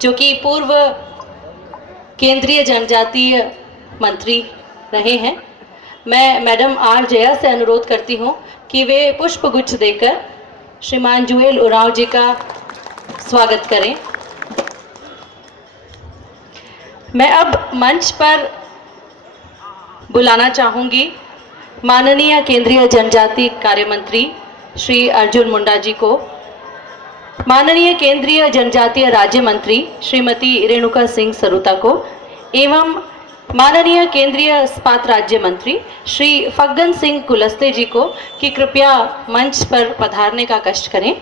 जो कि पूर्व केंद्रीय जनजातीय मंत्री रहे हैं, मैं मैडम आर जया से अनुरोध करती हूं कि वे पुष्पगुच्छ देकर श्रीमान जुएल उरांव जी का स्वागत करें। मैं अब मंच पर बुलाना चाहूंगी माननीय केंद्रीय जनजाति कार्य मंत्री श्री अर्जुन मुंडा जी को, माननीय केंद्रीय जनजातीय राज्य मंत्री श्रीमती रेणुका सिंह सरुता को एवं माननीय केंद्रीय इस्पात राज्य मंत्री श्री फग्गन सिंह कुलस्ते जी को कि कृपया मंच पर पधारने का कष्ट करें।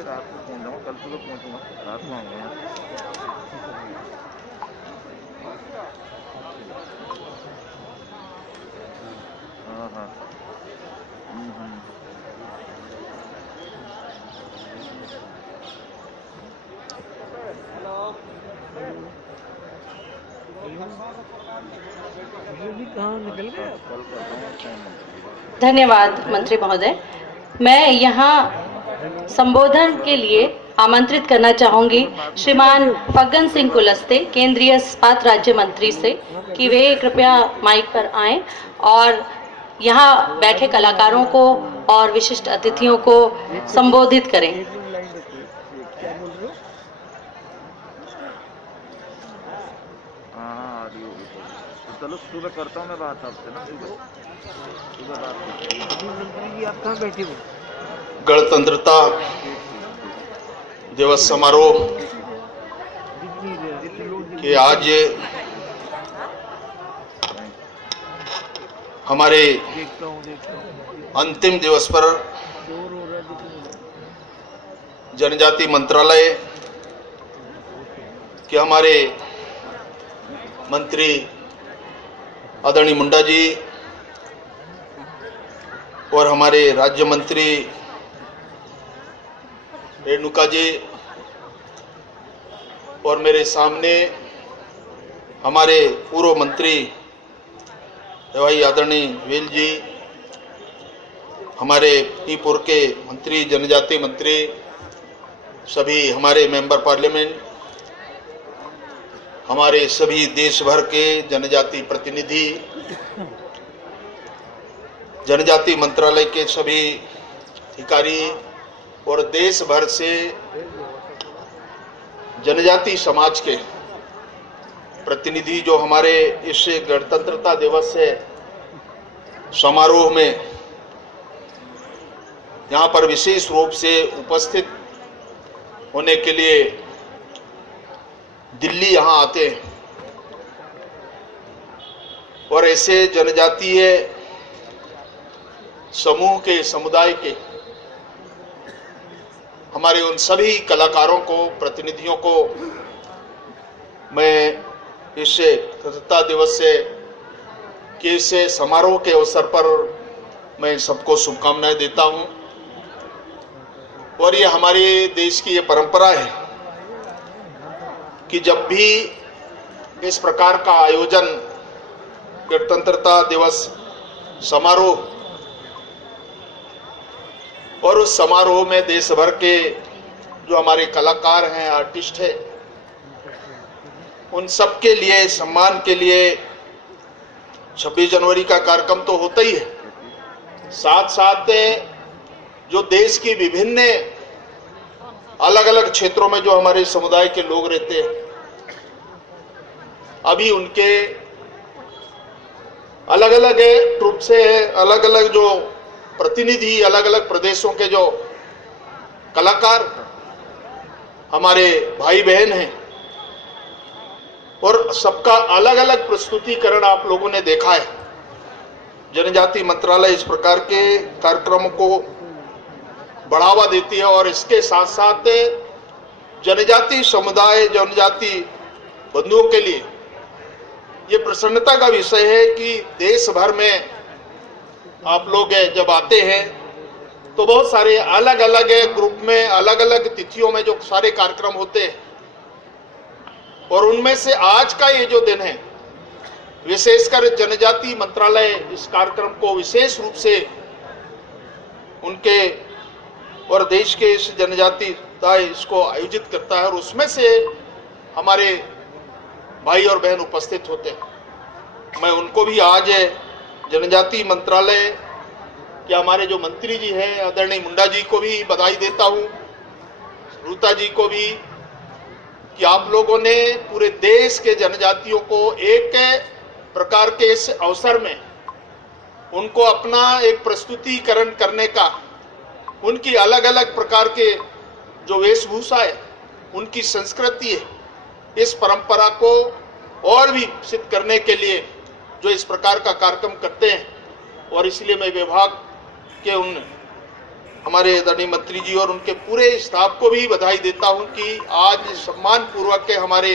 रात को पहुंच जाऊंगा, कल सुबह पहुंचूंगा, रात को आऊंगा यहाँ। हाँ हाँ धन्यवाद मंत्री महोदय। मैं यहाँ संबोधन के लिए आमंत्रित करना चाहूंगी श्रीमान फग्गन सिंह कुलस्ते, केंद्रीय इस्पात राज्य मंत्री से कि वे कृपया माइक पर आएं और यहाँ बैठे कलाकारों को और विशिष्ट अतिथियों को संबोधित करें। चलो सुबह करता हूँ मैं बात आपसे ना, सुबह बात मंत्री जी। आप कहाँ बैठे हो? गणतंत्रता दिवस समारोह के आज हमारे अंतिम दिवस पर जनजाति मंत्रालय के हमारे मंत्री आदरणीय मुंडा जी और हमारे राज्य मंत्री रेणुका जी और मेरे सामने हमारे पूर्व मंत्री भाई आदरणीय वेल जी, हमारे पीपुर के मंत्री, जनजाति मंत्री, सभी हमारे मेंबर पार्लियामेंट, हमारे सभी देश भर के जनजाति प्रतिनिधि, जनजाति मंत्रालय के सभी अधिकारी और देश भर से जनजाति समाज के प्रतिनिधि जो हमारे इस गणतंत्रता दिवस से समारोह में यहाँ पर विशेष रूप से उपस्थित होने के लिए दिल्ली यहाँ आते हैं और ऐसे जनजातीय समूह के, समुदाय के हमारे उन सभी कलाकारों को, प्रतिनिधियों को मैं इस गणतंत्रता दिवस से के इस समारोह के अवसर पर मैं सबको शुभकामनाएं देता हूं। और ये हमारे देश की ये परंपरा है कि जब भी इस प्रकार का आयोजन गणतंत्रता दिवस समारोह और उस समारोह में देश भर के जो हमारे कलाकार हैं, आर्टिस्ट हैं, उन सब के लिए सम्मान के लिए 26 जनवरी का कार्यक्रम तो होता ही है, साथ साथ जो देश की विभिन्न अलग अलग क्षेत्रों में जो हमारे समुदाय के लोग रहते हैं, अभी उनके अलग अलग ट्रुप से अलग अलग जो प्रतिनिधि, अलग अलग प्रदेशों के जो कलाकार हमारे भाई बहन हैं और सबका अलग अलग प्रस्तुतिकरण आप लोगों ने देखा है। जनजाति मंत्रालय इस प्रकार के कार्यक्रमों को बढ़ावा देती है और इसके साथ साथ जनजाति समुदाय, जनजाति बंधुओं के लिए ये प्रसन्नता का विषय है कि देश भर में आप लोग जब आते हैं तो बहुत सारे अलग अलग ग्रुप में, अलग अलग तिथियों में जो सारे कार्यक्रम होते हैं, और उनमें से आज का ये जो दिन है, विशेषकर जनजाति मंत्रालय इस कार्यक्रम को विशेष रूप से उनके और देश के इस जनजाति इसको आयोजित करता है, और उसमें से हमारे भाई और बहन उपस्थित होते हैं। मैं उनको भी आज जनजाति मंत्रालय के हमारे जो मंत्री जी हैं आदरणीय मुंडा जी को भी बधाई देता हूं, रूता जी को भी, कि आप लोगों ने पूरे देश के जनजातियों को एक प्रकार के इस अवसर में उनको अपना एक प्रस्तुतिकरण करने का, उनकी अलग अलग प्रकार के जो वेशभूषा है, उनकी संस्कृति है, इस परंपरा को और भी सिद्ध करने के लिए जो इस प्रकार का कार्यक्रम करते हैं। और इसलिए मैं विभाग के उन हमारे आदरणीय मंत्री जी और उनके पूरे स्टाफ को भी बधाई देता हूं कि आज सम्मान पूर्वक के हमारे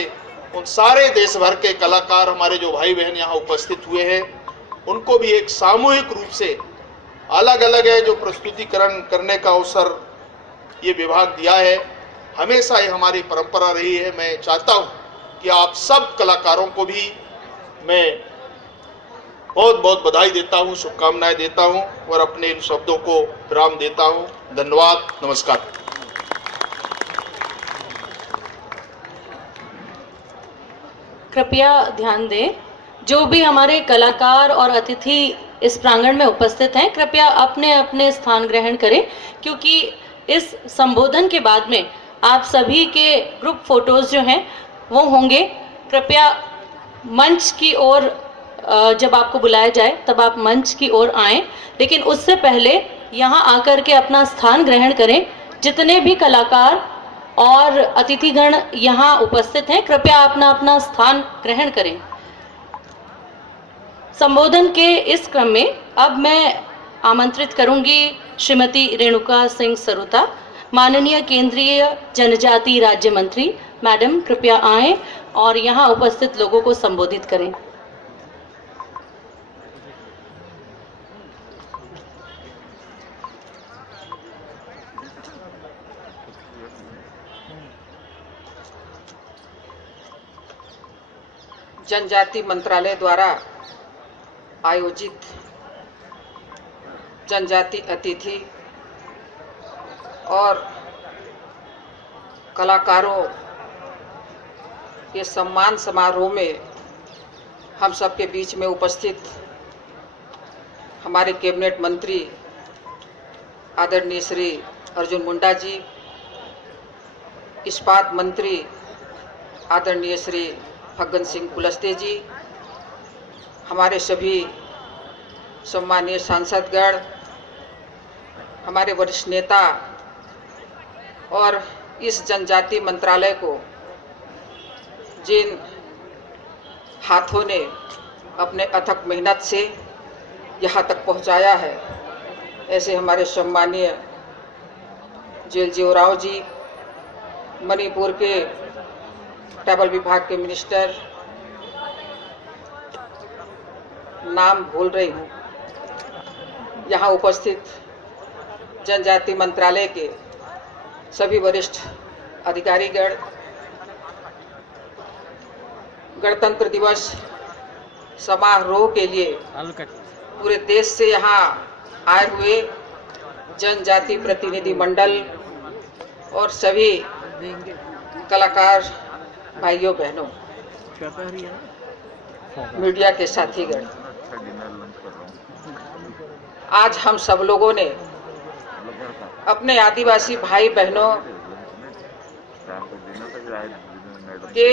उन सारे देश भर के कलाकार, हमारे जो भाई बहन यहाँ उपस्थित हुए हैं, उनको भी एक सामूहिक रूप से अलग अलग है जो प्रस्तुतिकरण करने का अवसर ये विभाग दिया है। हमेशा ये हमारी परंपरा रही है। मैं चाहता हूँ कि आप सब कलाकारों को भी मैं बहुत बहुत बधाई देता हूँ, शुभकामनाएं देता हूँ और अपने इन शब्दों को विराम देता हूँ। धन्यवाद, नमस्कार। कृपया ध्यान दें, जो भी हमारे कलाकार और अतिथि इस प्रांगण में उपस्थित हैं, कृपया अपने अपने स्थान ग्रहण करें, क्योंकि इस संबोधन के बाद में आप सभी के ग्रुप फोटोज जो हैं वो होंगे। कृपया मंच की ओर जब आपको बुलाया जाए तब आप मंच की ओर आएं, लेकिन उससे पहले यहाँ आकर के अपना स्थान ग्रहण करें। जितने भी कलाकार और अतिथिगण यहाँ उपस्थित हैं, कृपया अपना अपना स्थान ग्रहण करें। संबोधन के इस क्रम में अब मैं आमंत्रित करूंगी श्रीमती रेणुका सिंह सरुता, माननीय केंद्रीय जनजाति राज्य मंत्री। मैडम कृपया आएं और यहाँ उपस्थित लोगों को संबोधित करें। जनजाति मंत्रालय द्वारा आयोजित जनजाति अतिथि और कलाकारों के सम्मान समारोह में हम सबके बीच में उपस्थित हमारे कैबिनेट मंत्री आदरणीय श्री अर्जुन मुंडा जी, इस्पात मंत्री आदरणीय श्री फग्गन सिंह कुलस्ते जी, हमारे सभी सम्मानीय सांसदगण, हमारे वरिष्ठ नेता और इस जनजाति मंत्रालय को जिन हाथों ने अपने अथक मेहनत से यहाँ तक पहुँचाया है, ऐसे हमारे सम्मानीय जेलजीओ राव जी, मणिपुर के ट्राइबल विभाग के मिनिस्टर, नाम भूल रही हूँ, यहाँ उपस्थित जनजाति मंत्रालय के सभी वरिष्ठ अधिकारीगण, गणतंत्र दिवस समारोह के लिए पूरे देश से यहाँ आए हुए जनजाति प्रतिनिधि मंडल और सभी कलाकार भाइयों बहनों, मीडिया के साथीगण, आज हम सब लोगों ने अपने आदिवासी भाई बहनों के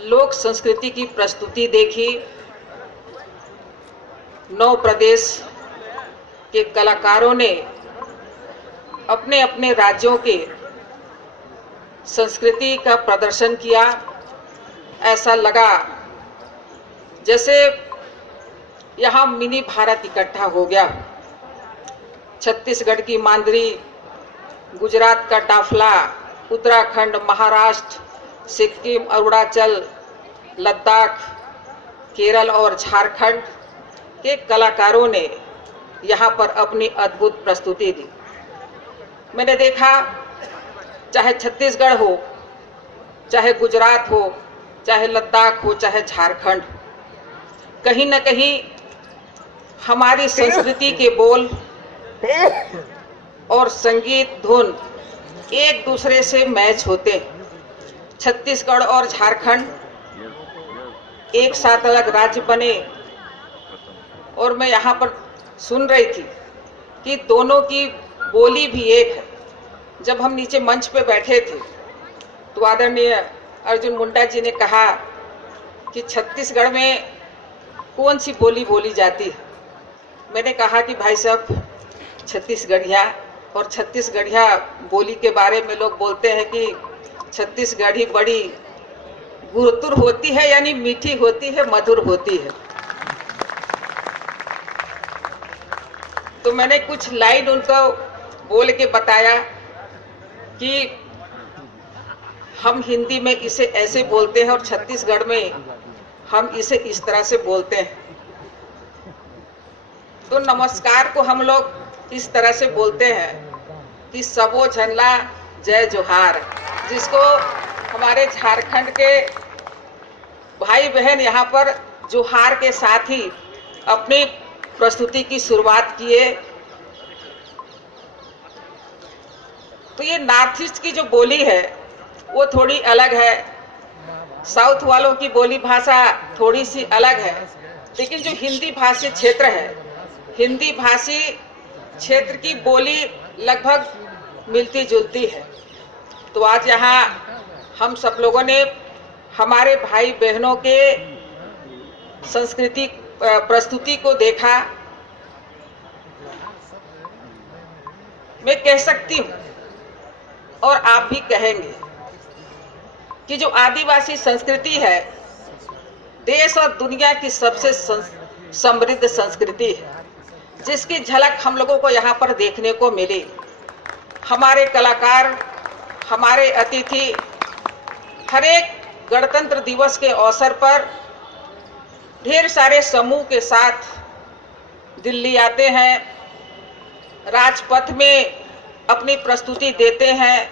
लोक संस्कृति की प्रस्तुति देखी। 9 प्रदेश के कलाकारों ने अपने अपने राज्यों के संस्कृति का प्रदर्शन किया। ऐसा लगा जैसे यहाँ मिनी भारत इकट्ठा हो गया। छत्तीसगढ़ की मांदरी, गुजरात का टाफला, उत्तराखंड, महाराष्ट्र, सिक्किम, अरुणाचल, लद्दाख, केरल और झारखंड के कलाकारों ने यहाँ पर अपनी अद्भुत प्रस्तुति दी। मैंने देखा, चाहे छत्तीसगढ़ हो, चाहे गुजरात हो, चाहे लद्दाख हो, चाहे झारखंड, कहीं न कहीं हमारी संस्कृति के बोल और संगीत धुन एक दूसरे से मैच होते हैं। छत्तीसगढ़ और झारखंड एक साथ अलग राज्य बने और मैं यहाँ पर सुन रही थी कि दोनों की बोली भी एक है। जब हम नीचे मंच पे बैठे थे तो आदरणीय अर्जुन मुंडा जी ने कहा कि छत्तीसगढ़ में कौन सी बोली बोली जाती है। मैंने कहा कि भाई साहब, छत्तीसगढ़िया, और छत्तीसगढ़िया बोली के बारे में लोग बोलते हैं कि छत्तीसगढ़ी बड़ी गुरुतुर होती है, यानी मीठी होती है, मधुर होती है। तो मैंने कुछ लाइन उनको बोल के बताया कि हम हिंदी में इसे ऐसे बोलते हैं और छत्तीसगढ़ में हम इसे इस तरह से बोलते हैं। तो नमस्कार को हम लोग इस तरह से बोलते हैं कि सबो झनला जय जोहार, जिसको हमारे झारखंड के भाई बहन यहाँ पर जोहार के साथ ही अपनी प्रस्तुति की शुरुआत किए। तो ये नॉर्थ ईस्ट की जो बोली है वो थोड़ी अलग है, साउथ वालों की बोली भाषा थोड़ी सी अलग है, लेकिन जो हिंदी भाषी क्षेत्र है, हिंदी भाषी क्षेत्र की बोली लगभग मिलती जुलती है। तो आज यहाँ हम सब लोगों ने हमारे भाई बहनों के संस्कृति प्रस्तुति को देखा। मैं कह सकती हूँ और आप भी कहेंगे कि जो आदिवासी संस्कृति है, देश और दुनिया की सबसे समृद्ध संस्कृति है, जिसकी झलक हम लोगों को यहाँ पर देखने को मिली। हमारे कलाकार, हमारे अतिथि हर एक गणतंत्र दिवस के अवसर पर ढेर सारे समूह के साथ दिल्ली आते हैं, राजपथ में अपनी प्रस्तुति देते हैं,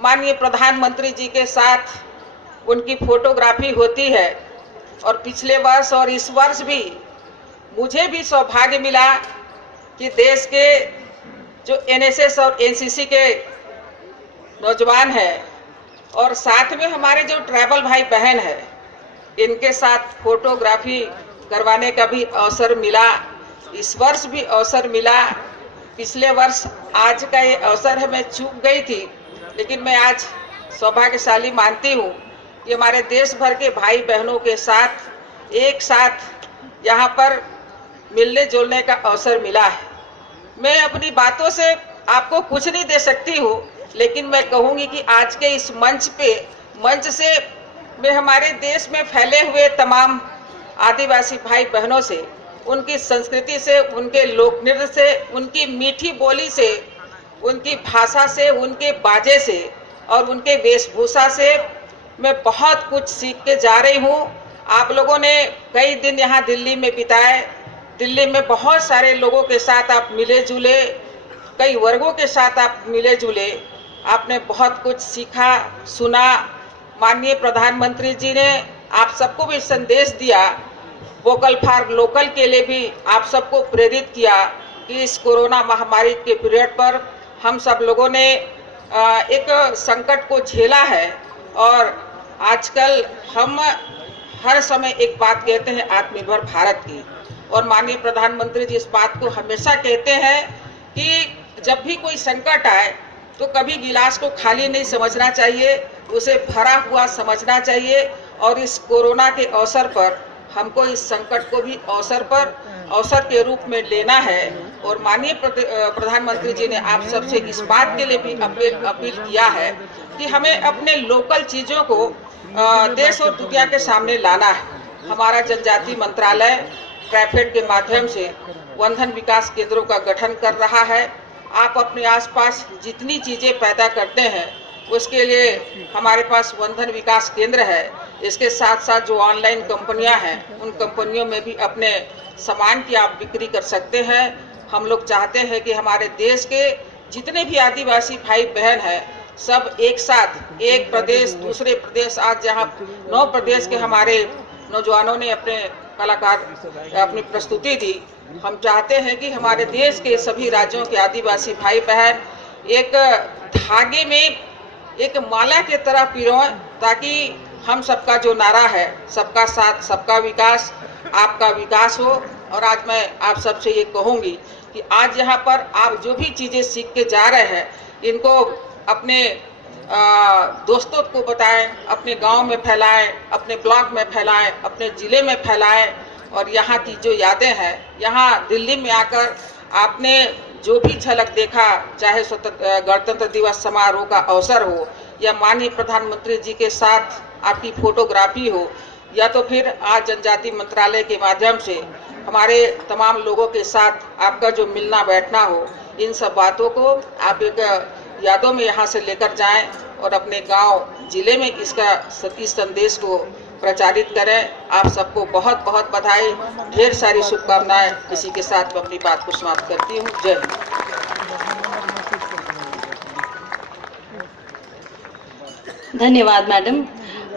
माननीय प्रधानमंत्री जी के साथ उनकी फोटोग्राफी होती है। और पिछले वर्ष और इस वर्ष भी मुझे भी सौभाग्य मिला कि देश के जो एनएसएस और एनसीसी के नौजवान हैं और साथ में हमारे जो ट्राइबल भाई बहन हैं, इनके साथ फोटोग्राफी करवाने का भी अवसर मिला। इस वर्ष भी अवसर मिला। पिछले वर्ष आज का ये अवसर है, मैं चूक गई थी, लेकिन मैं आज सौभाग्यशाली मानती हूँ कि हमारे देश भर के भाई बहनों के साथ एक साथ यहाँ पर मिलने जुलने का अवसर मिला है। मैं अपनी बातों से आपको कुछ नहीं दे सकती हूँ, लेकिन मैं कहूँगी कि आज के इस मंच से मैं हमारे देश में फैले हुए तमाम आदिवासी भाई बहनों से, उनकी संस्कृति से, उनके लोक नृत्य से, उनकी मीठी बोली से, उनकी भाषा से, उनके बाजे से और उनके वेशभूषा से मैं बहुत कुछ सीख के जा रही हूँ। आप लोगों ने कई दिन यहाँ दिल्ली में बिताए। दिल्ली में बहुत सारे लोगों के साथ आप मिले जुले, कई वर्गों के साथ आप मिले जुले, आपने बहुत कुछ सीखा, सुना। माननीय प्रधानमंत्री जी ने आप सबको भी संदेश दिया, वोकल फॉर लोकल के लिए भी आप सबको प्रेरित किया कि इस कोरोना महामारी के पीरियड पर हम सब लोगों ने एक संकट को झेला है। और आजकल हम हर समय एक बात कहते हैं आत्मनिर्भर भारत की, और माननीय प्रधानमंत्री जी इस बात को हमेशा कहते हैं कि जब भी कोई संकट आए तो कभी गिलास को खाली नहीं समझना चाहिए, उसे भरा हुआ समझना चाहिए। और इस कोरोना के अवसर पर हमको इस संकट को भी अवसर के रूप में लेना है। और माननीय प्रधानमंत्री जी ने आप सबसे इस बात के लिए भी अपील किया है कि हमें अपने लोकल चीज़ों को देश और दुनिया के सामने लाना है। हमारा जनजाति मंत्रालय ट्राइफेड के माध्यम से वनधन विकास केंद्रों का गठन कर रहा है। आप अपने आसपास जितनी चीज़ें पैदा करते हैं उसके लिए हमारे पास वंधन विकास केंद्र है। इसके साथ साथ जो ऑनलाइन कंपनियां हैं, उन कंपनियों में भी अपने सामान की आप बिक्री कर सकते हैं। हम लोग चाहते हैं कि हमारे देश के जितने भी आदिवासी भाई बहन हैं, सब एक साथ, एक प्रदेश दूसरे प्रदेश, आज जहाँ 9 प्रदेश के हमारे नौजवानों ने अपने कलाकार अपनी प्रस्तुति दी। हम चाहते हैं कि हमारे देश के सभी राज्यों के आदिवासी भाई बहन एक धागे में, एक माला के तरह पिरोएं, ताकि हम सबका जो नारा है, सबका साथ सबका विकास, आपका विकास हो। और आज मैं आप सबसे ये कहूँगी कि आज यहाँ पर आप जो भी चीज़ें सीख के जा रहे हैं, इनको अपने दोस्तों को बताएं, अपने गांव में फैलाएं, अपने ब्लॉक में फैलाएं, अपने ज़िले में फैलाएं। और यहाँ की जो यादें हैं, यहाँ दिल्ली में आकर आपने जो भी झलक देखा, चाहे गणतंत्र दिवस समारोह का अवसर हो, या माननीय प्रधानमंत्री जी के साथ आपकी फोटोग्राफी हो, या तो फिर आज जनजाति मंत्रालय के माध्यम से हमारे तमाम लोगों के साथ आपका जो मिलना बैठना हो, इन सब बातों को आप एक यादों में यहाँ से लेकर जाएं और अपने गांव, जिले में इसका सही संदेश को प्रचारित करें। आप सबको बहुत बहुत बधाई, ढेर सारी शुभकामनाएं। इसी के साथ मैं अपनी बात को समाप्त करती हूँ। जय हिंद। धन्यवाद मैडम।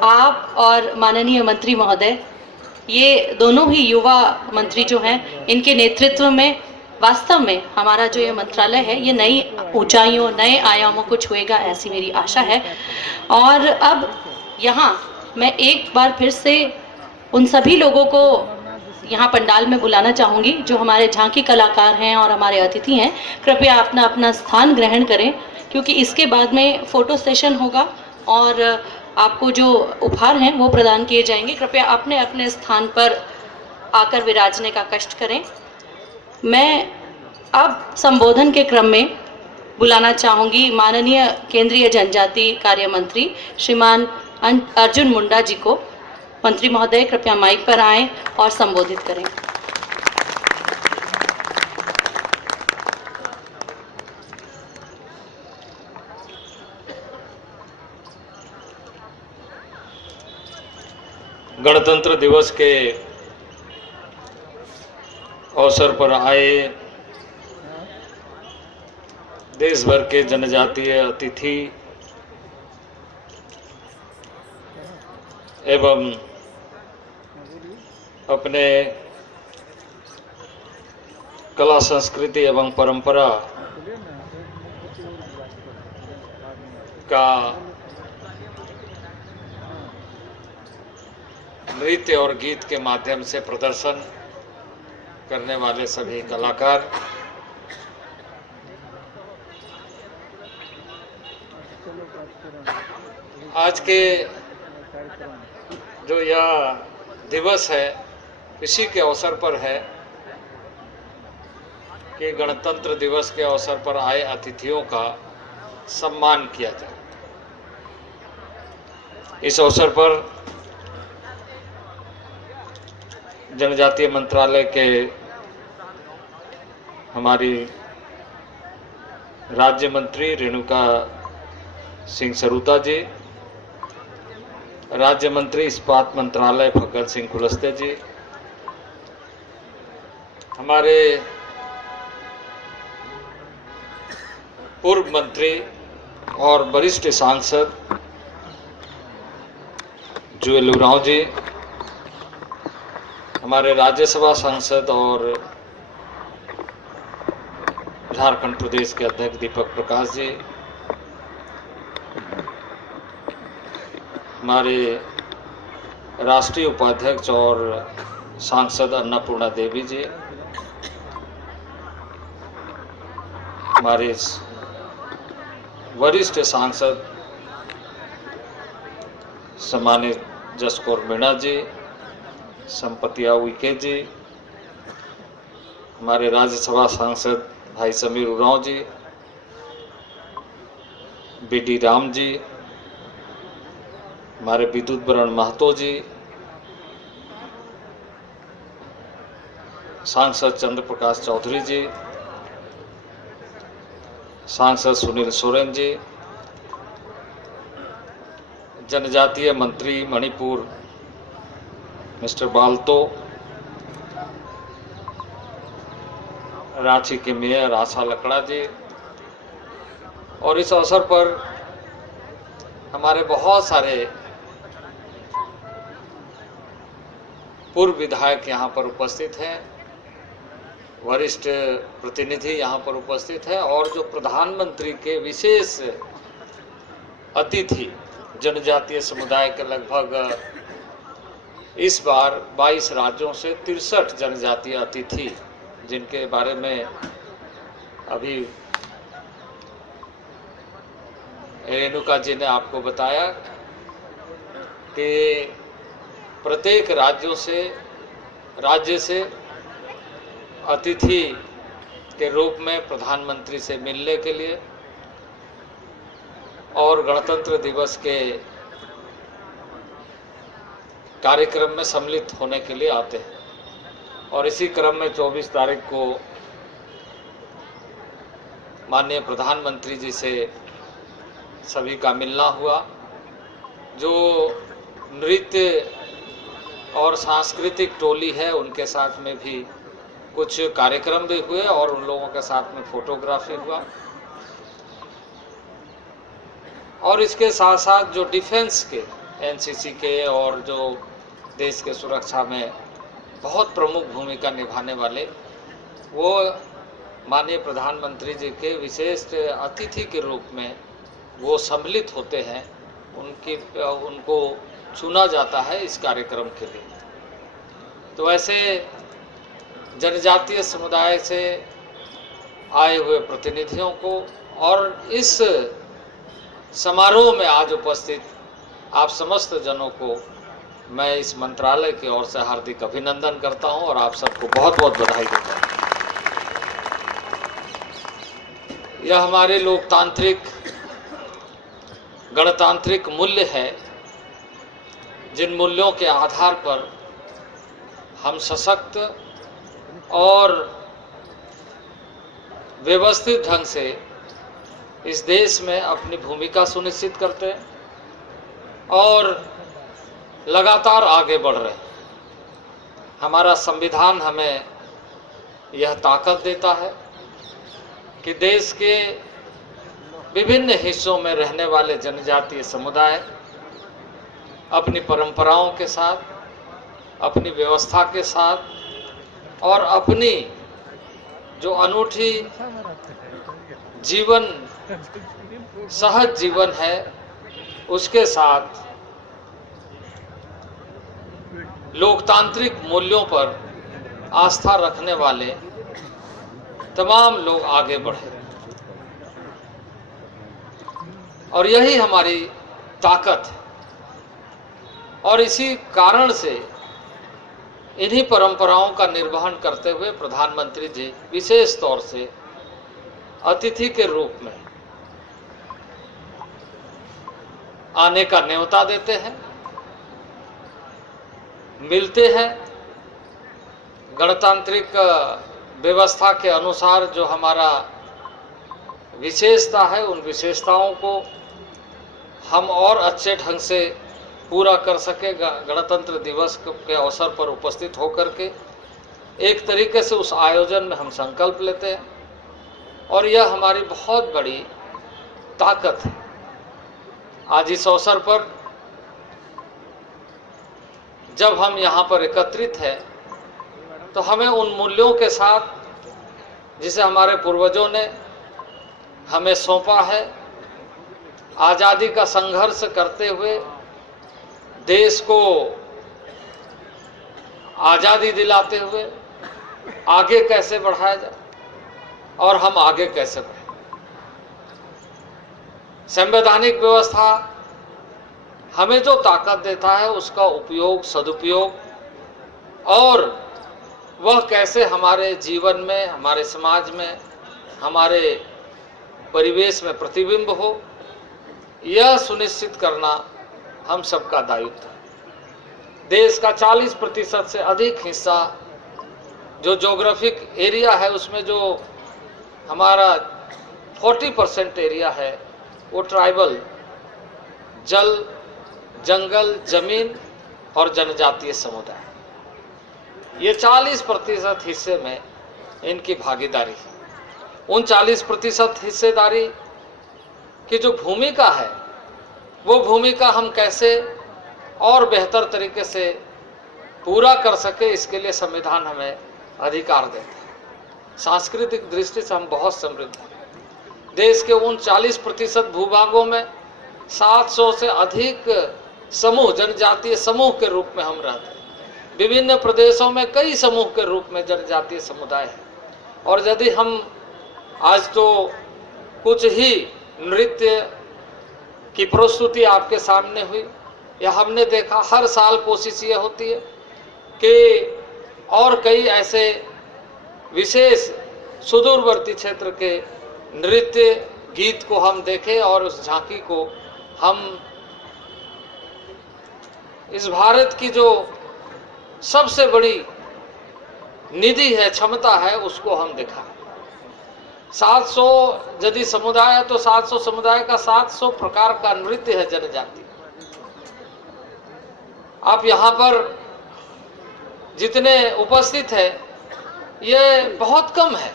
आप और माननीय मंत्री महोदय, ये दोनों ही युवा मंत्री जो हैं, इनके नेतृत्व में वास्तव में हमारा जो ये मंत्रालय है, ये नई ऊंचाइयों, नए आयामों को छुएगा, ऐसी मेरी आशा है। और अब यहाँ मैं एक बार फिर से उन सभी लोगों को यहाँ पंडाल में बुलाना चाहूँगी जो हमारे झांकी कलाकार हैं और हमारे अतिथि हैं। कृपया अपना अपना स्थान ग्रहण करें, क्योंकि इसके बाद में फ़ोटो सेशन होगा और आपको जो उपहार हैं वो प्रदान किए जाएंगे। कृपया अपने अपने स्थान पर आकर विराजने का कष्ट करें। मैं अब संबोधन के क्रम में बुलाना चाहूँगी माननीय केंद्रीय जनजाति कार्य मंत्री श्रीमान अर्जुन मुंडा जी को। मंत्री महोदय कृपया माइक पर आएं और संबोधित करें। गणतंत्र दिवस के अवसर पर आए देश भर के जनजातीय अतिथि एवं अपने कला संस्कृति एवं परंपरा का नृत्य और गीत के माध्यम से प्रदर्शन करने वाले सभी कलाकार, आज के जो यह दिवस है, इसी के अवसर पर है कि गणतंत्र दिवस के अवसर पर आए अतिथियों का सम्मान किया जाए। इस अवसर पर जनजातीय मंत्रालय के हमारी राज्य मंत्री रेणुका सिंह सरूता जी, राज्य मंत्री इस्पात मंत्रालय फग्गन सिंह कुलस्ते जी, हमारे पूर्व मंत्री और वरिष्ठ सांसद जुएल उरांव जी, हमारे राज्यसभा सांसद और झारखंड प्रदेश के अध्यक्ष दीपक प्रकाश जी, हमारे राष्ट्रीय उपाध्यक्ष और सांसद अन्नपूर्णा देवी जी, हमारे वरिष्ठ सांसद सम्मानित जसकौर मीणा जी, संपतिया उइके जी, हमारे राज्यसभा सांसद भाई समीर उरांव जी, बीडी राम जी, हमारे विद्युत बरण महतो जी, सांसद चंद्र प्रकाश चौधरी जी, सांसद सुनील सोरेन जी, जनजातीय मंत्री मणिपुर मिस्टर बाल्तो, रांची के मेयर आशा लकड़ा जी, और इस अवसर पर हमारे बहुत सारे पूर्व विधायक यहाँ पर उपस्थित हैं, वरिष्ठ प्रतिनिधि यहाँ पर उपस्थित हैं, और जो प्रधानमंत्री के विशेष अतिथि जनजातीय समुदाय के लगभग इस बार 22 राज्यों से 63 जनजातीय अतिथि, जिनके बारे में अभी रेणुका जी ने आपको बताया कि प्रत्येक राज्य से अतिथि के रूप में प्रधानमंत्री से मिलने के लिए और गणतंत्र दिवस के कार्यक्रम में सम्मिलित होने के लिए आते हैं। और इसी क्रम में 24 तारीख को माननीय प्रधानमंत्री जी से सभी का मिलना हुआ। जो नृत्य और सांस्कृतिक टोली है उनके साथ में भी कुछ कार्यक्रम भी हुए और उन लोगों के साथ में फोटोग्राफी हुआ। और इसके साथ साथ जो डिफेंस के एनसीसी के और जो देश के सुरक्षा में बहुत प्रमुख भूमिका निभाने वाले, वो माननीय प्रधानमंत्री जी के विशेष अतिथि के रूप में वो सम्मिलित होते हैं। उनको चुना जाता है इस कार्यक्रम के लिए। तो ऐसे जनजातीय समुदाय से आए हुए प्रतिनिधियों को और इस समारोह में आज उपस्थित आप समस्त जनों को मैं इस मंत्रालय की ओर से हार्दिक अभिनंदन करता हूं और आप सबको बहुत बहुत बधाई देता हूं। यह हमारे लोकतांत्रिक गणतांत्रिक मूल्य है, जिन मूल्यों के आधार पर हम सशक्त और व्यवस्थित ढंग से इस देश में अपनी भूमिका सुनिश्चित करते हैं और लगातार आगे बढ़ रहे हैं। हमारा संविधान हमें यह ताकत देता है कि देश के विभिन्न हिस्सों में रहने वाले जनजातीय समुदाय अपनी परंपराओं के साथ, अपनी व्यवस्था के साथ और अपनी जो अनूठी जीवन, सहज जीवन है, उसके साथ लोकतांत्रिक मूल्यों पर आस्था रखने वाले तमाम लोग आगे बढ़े। और यही हमारी ताकत है। और इसी कारण से इन्हीं परंपराओं का निर्वहन करते हुए प्रधानमंत्री जी विशेष तौर से अतिथि के रूप में आने का न्योता देते हैं, मिलते हैं। गणतांत्रिक व्यवस्था के अनुसार जो हमारा विशेषता है, उन विशेषताओं को हम और अच्छे ढंग से पूरा कर सके। गणतंत्र दिवस के अवसर पर उपस्थित होकर के एक तरीके से उस आयोजन में हम संकल्प लेते हैं और यह हमारी बहुत बड़ी ताकत है। आज इस अवसर पर जब हम यहाँ पर एकत्रित हैं तो हमें उन मूल्यों के साथ, जिसे हमारे पूर्वजों ने हमें सौंपा है, आज़ादी का संघर्ष करते हुए देश को आज़ादी दिलाते हुए आगे कैसे बढ़ाया जाए और हम आगे कैसे बढ़ें। संवैधानिक व्यवस्था हमें जो ताकत देता है उसका उपयोग, सदुपयोग और वह कैसे हमारे जीवन में, हमारे समाज में, हमारे परिवेश में प्रतिबिंब हो, यह सुनिश्चित करना हम सबका दायित्व है। देश का 40% से अधिक हिस्सा जो ज्योग्राफिक एरिया है, उसमें जो हमारा 40% एरिया है वो ट्राइबल, जल जंगल, जमीन और जनजातीय समुदाय। ये 40% हिस्से में इनकी भागीदारी है। उन 40% हिस्सेदारी की जो भूमिका है, वो भूमिका हम कैसे और बेहतर तरीके से पूरा कर सके, इसके लिए संविधान हमें अधिकार देता है। सांस्कृतिक दृष्टि से हम बहुत समृद्ध हैं। देश के उन 40% भूभागों में 700 से अधिक समूह, जनजातीय समूह के रूप में हम रहते हैं। विभिन्न प्रदेशों में कई समूह के रूप में जनजातीय समुदाय है। और यदि हम आज तो कुछ ही नृत्य की प्रस्तुति आपके सामने हुई, या हमने देखा हर साल कोशिश ये होती है कि और कई ऐसे विशेष सुदूरवर्ती क्षेत्र के नृत्य गीत को हम देखें और उस झांकी को हम इस भारत की जो सबसे बड़ी निधि है, क्षमता है, उसको हम दिखाएं। 700 यदि समुदाय है तो 700 समुदाय का 700 प्रकार का नृत्य है जनजाति। आप यहाँ पर जितने उपस्थित है ये बहुत कम है,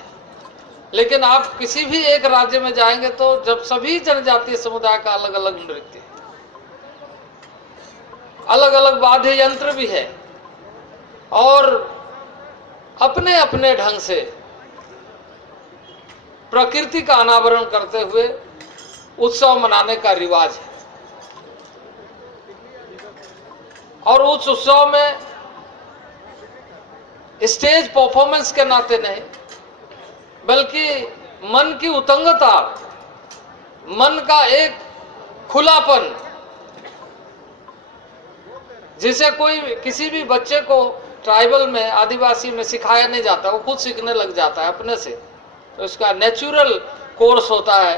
लेकिन आप किसी भी एक राज्य में जाएंगे तो जब सभी जनजातीय समुदाय का अलग अलग नृत्य है, अलग अलग वाद्य यंत्र भी है, और अपने अपने ढंग से प्रकृति का अनावरण करते हुए उत्सव मनाने का रिवाज है। और उस उत्सव में स्टेज परफॉर्मेंस के नाते नहीं, बल्कि मन की उतंगता, मन का एक खुलापन, जिसे कोई किसी भी बच्चे को ट्राइबल में, आदिवासी में सिखाया नहीं जाता, वो खुद सीखने लग जाता है अपने से। तो इसका नेचुरल कोर्स होता है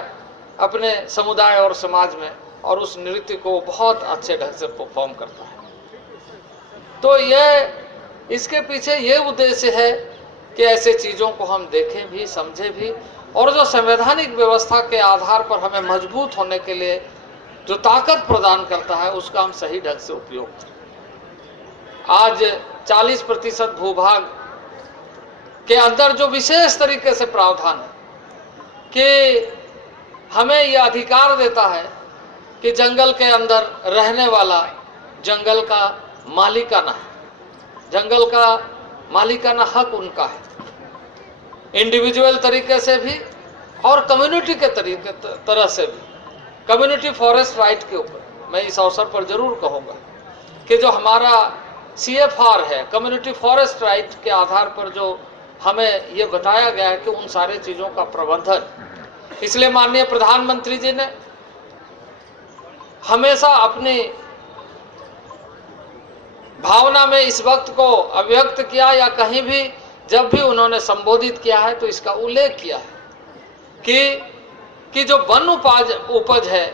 अपने समुदाय और समाज में, और उस नृत्य को बहुत अच्छे ढंग से परफॉर्म करता है। तो ये इसके पीछे ये उद्देश्य है कि ऐसे चीज़ों को हम देखें भी, समझें भी, और जो संवैधानिक व्यवस्था के आधार पर हमें मजबूत होने के लिए जो ताकत प्रदान करता है, उसका हम सही ढंग से उपयोग करें। आज 40% भूभाग के अंदर जो विशेष तरीके से प्रावधान है कि हमें यह अधिकार देता है कि जंगल के अंदर रहने वाला जंगल का मालिकाना है, जंगल का मालिकाना हक उनका है, इंडिविजुअल तरीके से भी और कम्युनिटी के तरह से भी। कम्युनिटी फॉरेस्ट राइट के ऊपर मैं इस अवसर पर जरूर कहूँगा कि जो हमारा CFR है, कम्युनिटी फॉरेस्ट राइट के आधार पर जो हमें ये बताया गया है कि उन सारे चीज़ों का प्रबंधन, इसलिए माननीय प्रधानमंत्री जी ने हमेशा अपनी भावना में इस वक्त को अभिव्यक्त किया, या कहीं भी जब भी उन्होंने संबोधित किया है तो इसका उल्लेख किया है कि जो वन उपज है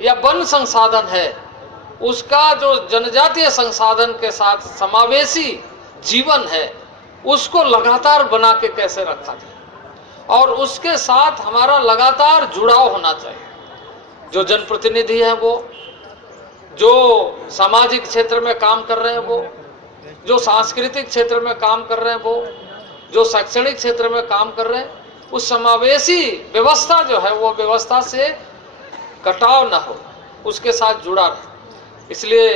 या वन संसाधन है, उसका जो जनजातीय संसाधन के साथ समावेशी जीवन है, उसको लगातार बना के कैसे रखा जाए, और उसके साथ हमारा लगातार जुड़ाव होना चाहिए। जो जनप्रतिनिधि हैं वो, जो सामाजिक क्षेत्र में काम कर रहे हैं वो, जो सांस्कृतिक क्षेत्र में काम कर रहे हैं वो, जो शैक्षणिक क्षेत्र में काम कर रहे हैं, उस समावेशी व्यवस्था जो है वो व्यवस्था से कटाव न हो, उसके साथ जुड़ा रहे। इसलिए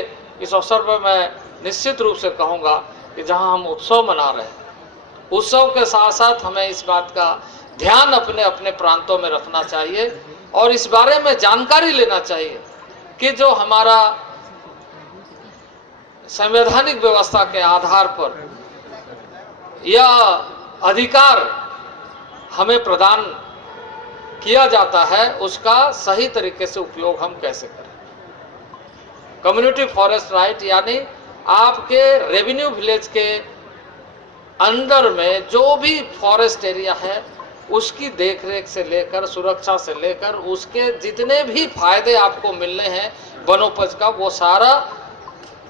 इस अवसर पर मैं निश्चित रूप से कहूँगा कि जहाँ हम उत्सव मना रहे हैं, उत्सव के साथ साथ हमें इस बात का ध्यान अपने अपने प्रांतों में रखना चाहिए, और इस बारे में जानकारी लेना चाहिए कि जो हमारा संवैधानिक व्यवस्था के आधार पर यह अधिकार हमें प्रदान किया जाता है, उसका सही तरीके से उपयोग हम कैसे करें। कम्युनिटी फॉरेस्ट राइट यानी आपके रेवेन्यू विलेज के अंदर में जो भी फॉरेस्ट एरिया है, उसकी देखरेख से लेकर, सुरक्षा से लेकर, उसके जितने भी फायदे आपको मिलने हैं वनोपज का, वो सारा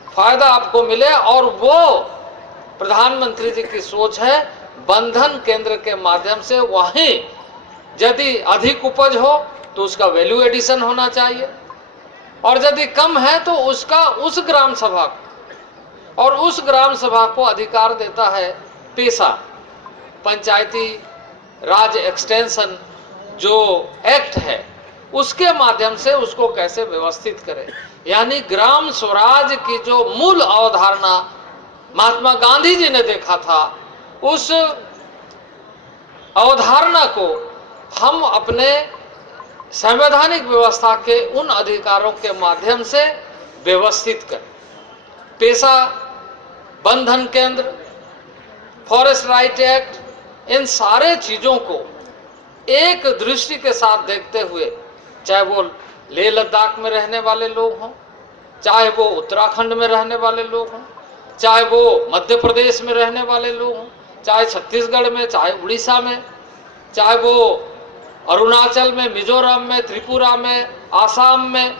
फायदा आपको मिले। और वो प्रधानमंत्री जी की सोच है, बंधन केंद्र के माध्यम से वहीं यदि अधिक उपज हो तो उसका वैल्यू एडिशन होना चाहिए, और यदि कम है तो उसका उस ग्राम सभा और उस ग्राम सभा को अधिकार देता है पेशा, पंचायती राज एक्सटेंशन जो एक्ट है उसके माध्यम से उसको कैसे व्यवस्थित करें। यानी ग्राम स्वराज की जो मूल अवधारणा महात्मा गांधी जी ने देखा था, उस अवधारणा को हम अपने संवैधानिक व्यवस्था के उन अधिकारों के माध्यम से व्यवस्थित करें। पेशा बंधन केंद्र, फॉरेस्ट राइट एक्ट, इन सारे चीजों को एक दृष्टि के साथ देखते हुए, चाहे वो लेह लद्दाख में रहने वाले लोग हों, चाहे वो उत्तराखंड में रहने वाले लोग हों, चाहे वो मध्य प्रदेश में रहने वाले लोग हों, चाहे छत्तीसगढ़ में, चाहे उड़ीसा में, चाहे वो अरुणाचल में, मिजोरम में, त्रिपुरा में, आसाम में,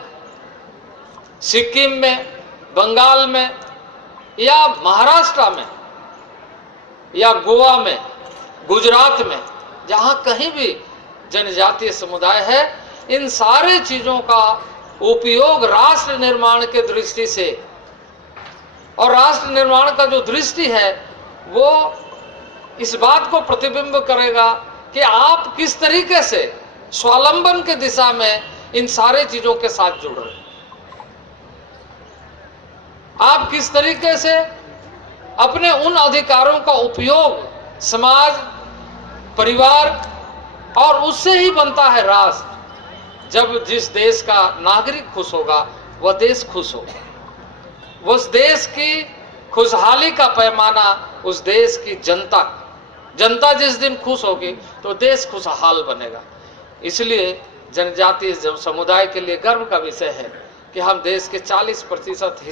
सिक्किम में, बंगाल में या महाराष्ट्र में या गोवा में, गुजरात में, जहां कहीं भी जनजातीय समुदाय है, इन सारे चीजों का उपयोग राष्ट्र निर्माण के दृष्टि से, और राष्ट्र निर्माण का जो दृष्टि है वो इस बात को प्रतिबिंब करेगा कि आप किस तरीके से स्वावलंबन के दिशा में इन सारे चीजों के साथ जुड़ रहे हैं, आप किस तरीके से अपने उन अधिकारों का उपयोग समाज, परिवार और उससे ही बनता है राष्ट्र। जब जिस देश का नागरिक खुश होगा वह देश खुश होगा। उस देश की खुशहाली का पैमाना उस देश की जनता जिस दिन खुश होगी तो देश खुशहाल बनेगा। इसलिए जनजातीय समुदाय के लिए गर्व का विषय है कि हम देश के 40%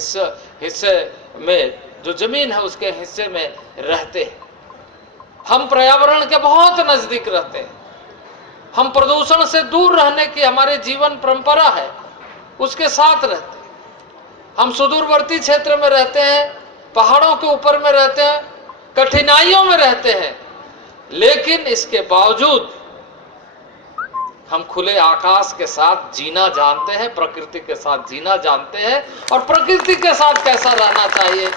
हिस्से में जो जमीन है उसके हिस्से में रहते हैं। हम पर्यावरण के बहुत नजदीक रहते हैं। हम प्रदूषण से दूर रहने की हमारे जीवन परंपरा है, उसके साथ रहते हैं। हम सुदूरवर्ती क्षेत्र में रहते हैं, पहाड़ों के ऊपर में रहते हैं, कठिनाइयों में रहते हैं, लेकिन इसके बावजूद हम खुले आकाश के साथ जीना जानते हैं, प्रकृति के साथ जीना जानते हैं और प्रकृति के साथ कैसा रहना चाहिए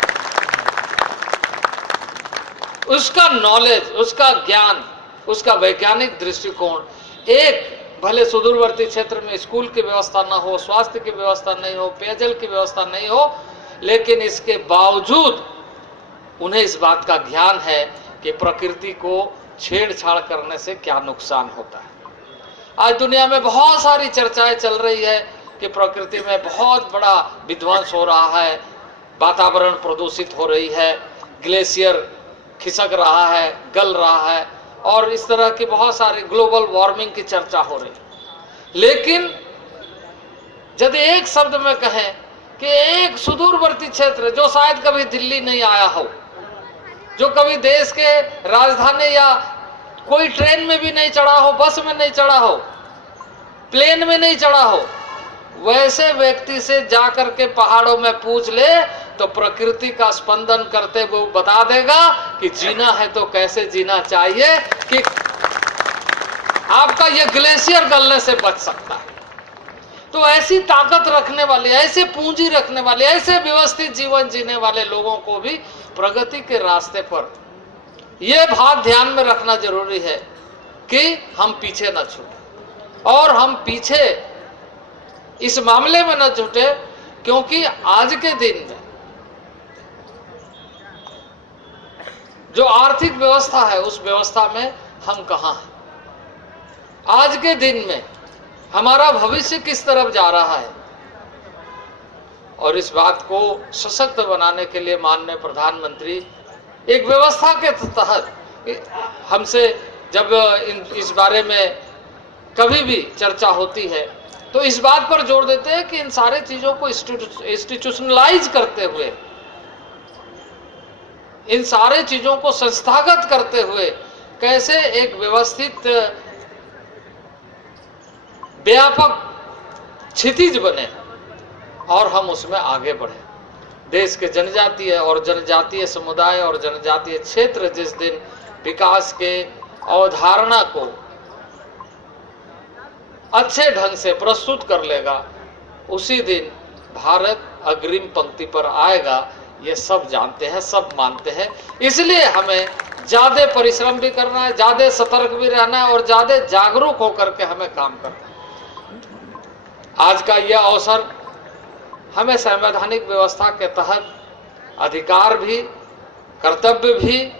उसका नॉलेज, उसका ज्ञान, उसका वैज्ञानिक दृष्टिकोण, एक भले सुदूरवर्ती क्षेत्र में स्कूल की व्यवस्था ना हो, स्वास्थ्य की व्यवस्था नहीं हो, पेयजल की व्यवस्था नहीं हो, लेकिन इसके बावजूद उन्हें इस बात का ज्ञान है कि प्रकृति को छेड़छाड़ करने से क्या नुकसान होता है। आज दुनिया में बहुत सारी चर्चाएं चल रही है कि प्रकृति में बहुत बड़ा विध्वंस हो रहा है, वातावरण प्रदूषित हो रही है, ग्लेशियर खिसक रहा है, गल रहा है और इस तरह की बहुत सारी ग्लोबल वार्मिंग की चर्चा हो रही है। लेकिन यदि एक शब्द में कहें कि एक सुदूरवर्ती क्षेत्र जो शायद कभी दिल्ली नहीं आया हो, जो कभी देश के राजधानी या कोई ट्रेन में भी नहीं चढ़ा हो, बस में नहीं चढ़ा हो, प्लेन में नहीं चढ़ा हो, वैसे व्यक्ति से जाकर के पहाड़ों में पूछ ले तो प्रकृति का स्पंदन करते वो बता देगा कि जीना है तो कैसे जीना चाहिए कि आपका यह ग्लेशियर गलने से बच सकता है। तो ऐसी ताकत रखने वाले, ऐसे पूंजी रखने वाले, ऐसे व्यवस्थित जीवन जीने वाले लोगों को भी प्रगति के रास्ते पर यह बात ध्यान में रखना जरूरी है कि हम पीछे न छूटे और हम पीछे इस मामले में न छूटे, क्योंकि आज के दिन में जो आर्थिक व्यवस्था है उस व्यवस्था में हम कहां हैं, आज के दिन में हमारा भविष्य किस तरफ जा रहा है। और इस बात को सशक्त बनाने के लिए माननीय प्रधानमंत्री एक व्यवस्था के तहत हमसे जब इस बारे में कभी भी चर्चा होती है तो इस बात पर जोर देते हैं कि इन सारे चीजों को इंस्टीट्यूशनलाइज करते हुए, इन सारे चीजों को संस्थागत करते हुए कैसे एक व्यवस्थित व्यापक क्षितिज बने और हम उसमें आगे बढ़े। देश के जनजातीय और जनजातीय समुदाय और जनजातीय क्षेत्र जिस दिन विकास के अवधारणा को अच्छे ढंग से प्रस्तुत कर लेगा, उसी दिन भारत अग्रिम पंक्ति पर आएगा, ये सब जानते हैं, सब मानते हैं। इसलिए हमें ज़्यादा परिश्रम भी करना है, ज़्यादा सतर्क भी रहना है और ज़्यादा जागरूक होकर के हमें काम करना है। आज का यह अवसर हमें संवैधानिक व्यवस्था के तहत अधिकार भी, कर्तव्य भी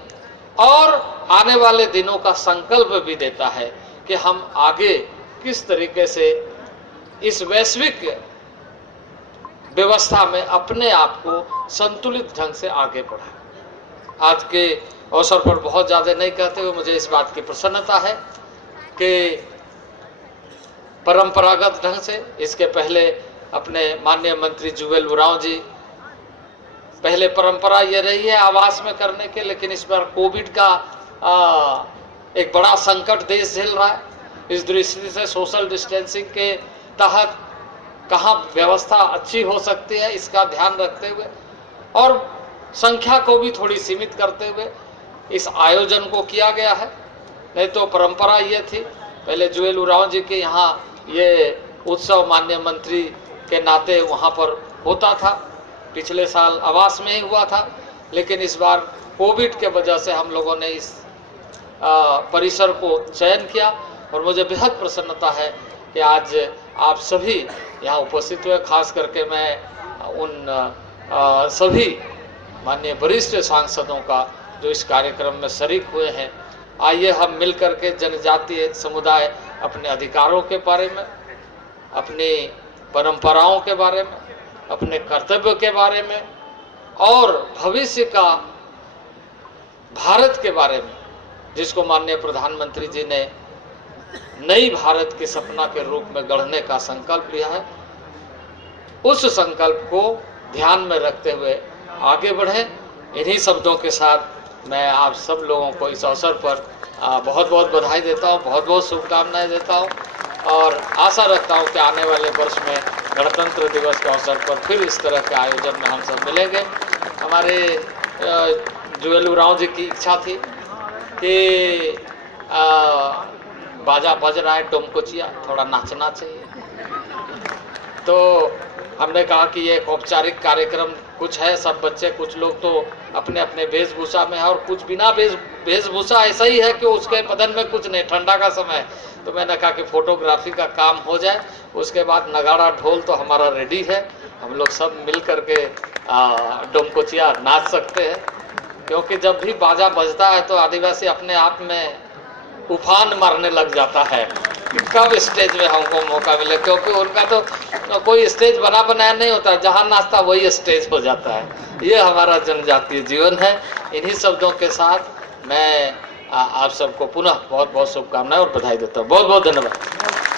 और आने वाले दिनों का संकल्प भी देता है कि हम आगे किस तरीके से इस वैश्विक व्यवस्था में अपने आप को संतुलित ढंग से आगे बढ़ाएं। आज के अवसर पर बहुत ज़्यादा नहीं कहते हुए मुझे इस बात की प्रसन्नता है कि परंपरागत ढंग से इसके पहले अपने माननीय मंत्री जुवेल उरांव जी, पहले परंपरा ये रही है आवास में करने के, लेकिन इस बार कोविड का एक बड़ा संकट देश झेल रहा है। इस दृष्टि से सोशल डिस्टेंसिंग के तहत कहाँ व्यवस्था अच्छी हो सकती है इसका ध्यान रखते हुए और संख्या को भी थोड़ी सीमित करते हुए इस आयोजन को किया गया है। नहीं तो परंपरा ये थी, पहले जुवेल उरांव जी के यहाँ ये उत्सव माननीय मंत्री के नाते वहाँ पर होता था, पिछले साल आवास में ही हुआ था, लेकिन इस बार कोविड के वजह से हम लोगों ने इस परिसर को चयन किया और मुझे बेहद प्रसन्नता है कि आज आप सभी यहाँ उपस्थित हुए। खास करके मैं उन सभी माननीय वरिष्ठ सांसदों का जो इस कार्यक्रम में शरीक हुए हैं। आइए हम मिल करके जनजातीय समुदाय अपने अधिकारों के बारे में, अपनी परंपराओं के बारे में, अपने कर्तव्य के बारे में और भविष्य का भारत के बारे में, जिसको माननीय प्रधानमंत्री जी ने नई भारत के सपना के रूप में गढ़ने का संकल्प लिया है, उस संकल्प को ध्यान में रखते हुए आगे बढ़े। इन्हीं शब्दों के साथ मैं आप सब लोगों को इस अवसर पर बहुत बहुत बधाई देता हूँ, बहुत बहुत शुभकामनाएं देता हूँ और आशा रखता हूँ कि आने वाले वर्ष में गणतंत्र दिवस के अवसर पर फिर इस तरह के आयोजन में हम सब मिलेंगे। हमारे जुवेल उरांव जी की इच्छा थी कि बाजा बज रहा है, डोमकोचिया, थोड़ा नाचना चाहिए, तो हमने कहा कि ये एक औपचारिक कार्यक्रम कुछ है, सब बच्चे कुछ लोग तो अपने अपने वेशभूषा में है और कुछ बिना वेशभूषा ऐसा ही है कि उसके बदन में कुछ नहीं, ठंडा का समय है। तो मैंने कहा कि फोटोग्राफी का काम हो जाए, उसके बाद नगाड़ा ढोल तो हमारा रेडी है, हम लोग सब मिल करके डोमकोचिया नाच सकते हैं। क्योंकि जब भी बाजा बजता है तो आदिवासी अपने आप में उफान मारने लग जाता है कि कब स्टेज में हमको मौका मिले, क्योंकि उनका तो कोई स्टेज बना बनाया नहीं होता, जहाँ नाचता वही स्टेज हो जाता है। ये हमारा जनजातीय जीवन है। इन्हीं शब्दों के साथ मैं आप सबको पुनः बहुत बहुत शुभकामनाएं और बधाई देता हूँ। बहुत बहुत धन्यवाद।